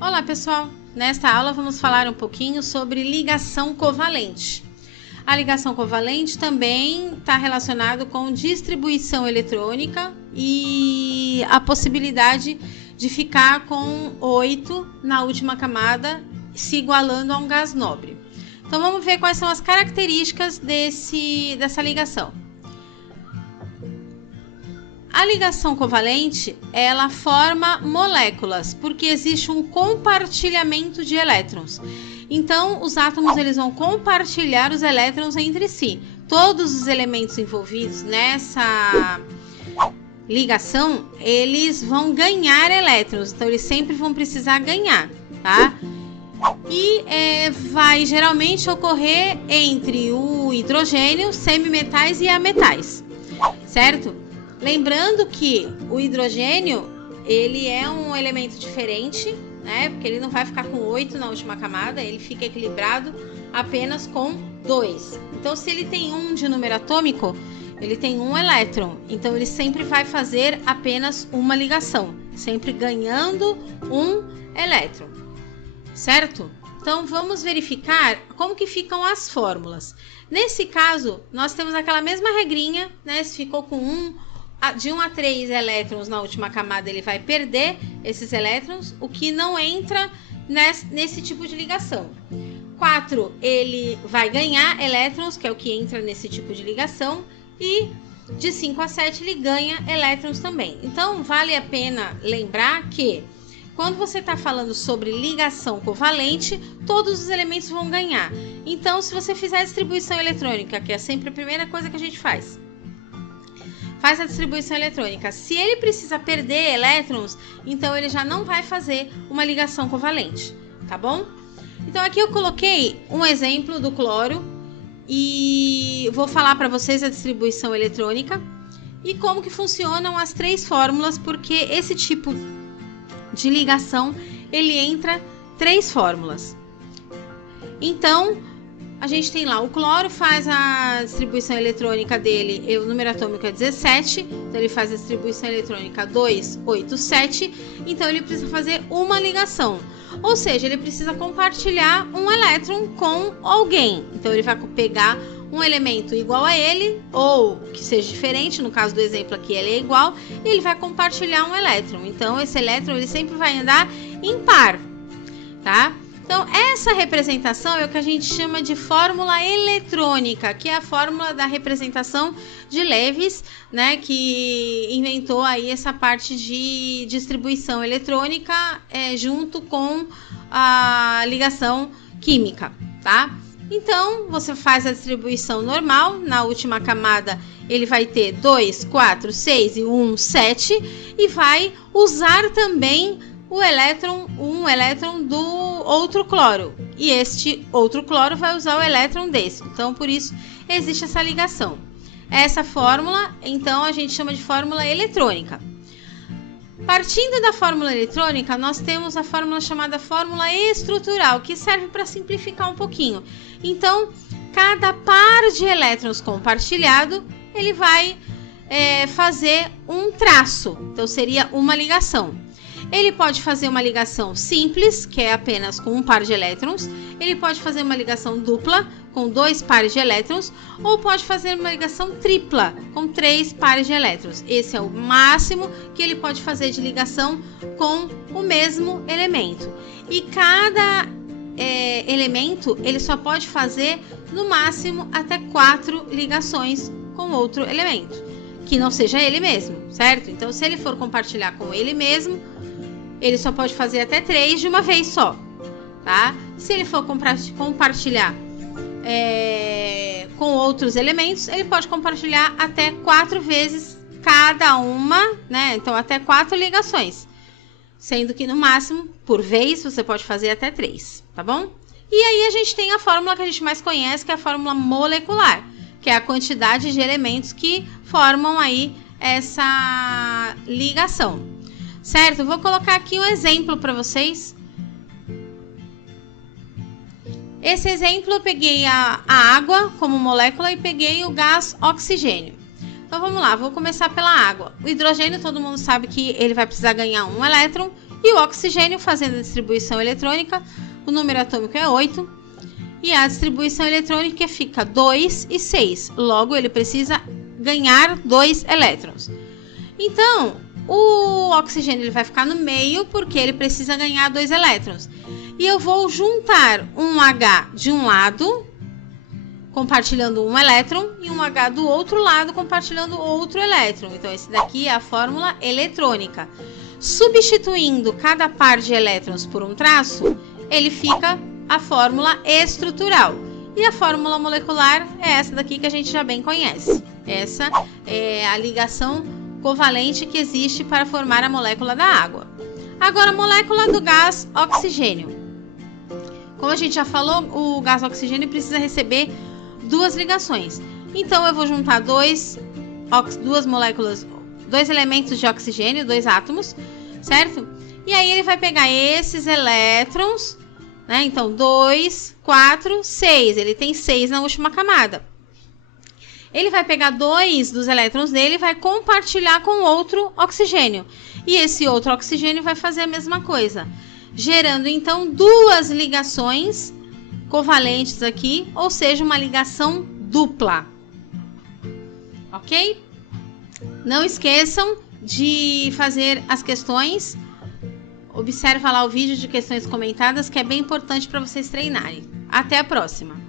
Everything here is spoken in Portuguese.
Olá pessoal, nesta aula vamos falar um pouquinho sobre ligação covalente. A ligação covalente também está relacionado com distribuição eletrônica e a possibilidade de ficar com 8 na última camada, se igualando a um gás nobre. Então vamos ver quais são as características dessa ligação. A ligação covalente, ela forma moléculas, porque existe um compartilhamento de elétrons. Então, os átomos eles vão compartilhar os elétrons entre si. Todos os elementos envolvidos nessa ligação, eles vão ganhar elétrons. Então, eles sempre vão precisar ganhar, tá? E vai geralmente ocorrer entre o hidrogênio, semimetais e ametais, certo? Lembrando que o hidrogênio, ele é um elemento diferente, né? Porque ele não vai ficar com 8 na última camada, ele fica equilibrado apenas com 2. Então, se ele tem 1 de número atômico, ele tem 1 elétron. Então, ele sempre vai fazer apenas uma ligação, sempre ganhando 1 elétron, certo? Então, vamos verificar como que ficam as fórmulas. Nesse caso, nós temos aquela mesma regrinha, né? Se ficou com de 1 a 3 elétrons na última camada, ele vai perder esses elétrons, o que não entra nesse tipo de ligação. 4, ele vai ganhar elétrons, que é o que entra nesse tipo de ligação, e de 5 a 7 ele ganha elétrons também. Então, vale a pena lembrar que quando você está falando sobre ligação covalente, todos os elementos vão ganhar. Então, se você fizer a distribuição eletrônica, que é sempre a primeira coisa que a gente faz a distribuição eletrônica. Se ele precisa perder elétrons, então ele já não vai fazer uma ligação covalente, tá bom? Então aqui eu coloquei um exemplo do cloro e vou falar para vocês a distribuição eletrônica e como que funcionam as 3 fórmulas, porque esse tipo de ligação, ele entra 3 fórmulas. Então, a gente tem lá, o cloro faz a distribuição eletrônica dele, o número atômico é 17, então ele faz a distribuição eletrônica 2, 8, 7, então ele precisa fazer uma ligação, ou seja, ele precisa compartilhar um elétron com alguém, então ele vai pegar um elemento igual a ele, ou que seja diferente, no caso do exemplo aqui ele é igual, e ele vai compartilhar um elétron, então esse elétron ele sempre vai andar em par, tá? Então, essa representação é o que a gente chama de fórmula eletrônica, que é a fórmula da representação de Lewis, né, que inventou aí essa parte de distribuição eletrônica junto com a ligação química, tá? Então, você faz a distribuição normal, na última camada ele vai ter 2, 4, 6 e 1, 7, e vai usar também um elétron do outro cloro, e este outro cloro vai usar o elétron desse, então por isso existe essa ligação. Essa fórmula, então, a gente chama de fórmula eletrônica. Partindo da fórmula eletrônica, nós temos a fórmula chamada fórmula estrutural, que serve para simplificar um pouquinho. Então, cada par de elétrons compartilhado, ele vai fazer um traço, então seria uma ligação. Ele pode fazer uma ligação simples, que é apenas com um par de elétrons. Ele pode fazer uma ligação dupla, com 2 pares de elétrons. Ou pode fazer uma ligação tripla, com 3 pares de elétrons. Esse é o máximo que ele pode fazer de ligação com o mesmo elemento. E cada elemento, ele só pode fazer, no máximo, até 4 ligações com outro elemento, que não seja ele mesmo, certo? Então, se ele for compartilhar com ele mesmo, ele só pode fazer até 3 de uma vez só, tá? Se ele for compartilhar com outros elementos, ele pode compartilhar até 4 vezes cada uma, né? Então, até 4 ligações. Sendo que, no máximo, por vez, você pode fazer até 3, tá bom? E aí, a gente tem a fórmula que a gente mais conhece, que é a fórmula molecular, que é a quantidade de elementos que formam aí essa ligação. Certo? Vou colocar aqui um exemplo para vocês. Esse exemplo eu peguei a água como molécula e peguei o gás oxigênio. Então vamos lá, vou começar pela água. O hidrogênio, todo mundo sabe que ele vai precisar ganhar um elétron E o oxigênio, fazendo a distribuição eletrônica, o número atômico é 8. E a distribuição eletrônica fica 2 e 6. Logo, ele precisa ganhar 2 elétrons. Então, o oxigênio ele vai ficar no meio porque ele precisa ganhar 2 elétrons. E eu vou juntar um H de um lado, compartilhando um elétron, e um H do outro lado, compartilhando outro elétron. Então, esse daqui é a fórmula eletrônica. Substituindo cada par de elétrons por um traço, ele fica a fórmula estrutural. E a fórmula molecular é essa daqui que a gente já bem conhece. Essa é a ligação covalente que existe para formar a molécula da água. Agora, a molécula do gás oxigênio. Como a gente já falou, o gás oxigênio precisa receber 2 ligações. Então, eu vou juntar 2 moléculas, 2 elementos de oxigênio, 2 átomos, certo? E aí ele vai pegar esses elétrons, né? Então, 2, 4, 6. Ele tem 6 na última camada. Ele vai pegar 2 dos elétrons dele e vai compartilhar com outro oxigênio. E esse outro oxigênio vai fazer a mesma coisa, gerando então 2 ligações covalentes aqui, ou seja, uma ligação dupla. Ok? Não esqueçam de fazer as questões. Observa lá o vídeo de questões comentadas, que é bem importante para vocês treinarem. Até a próxima!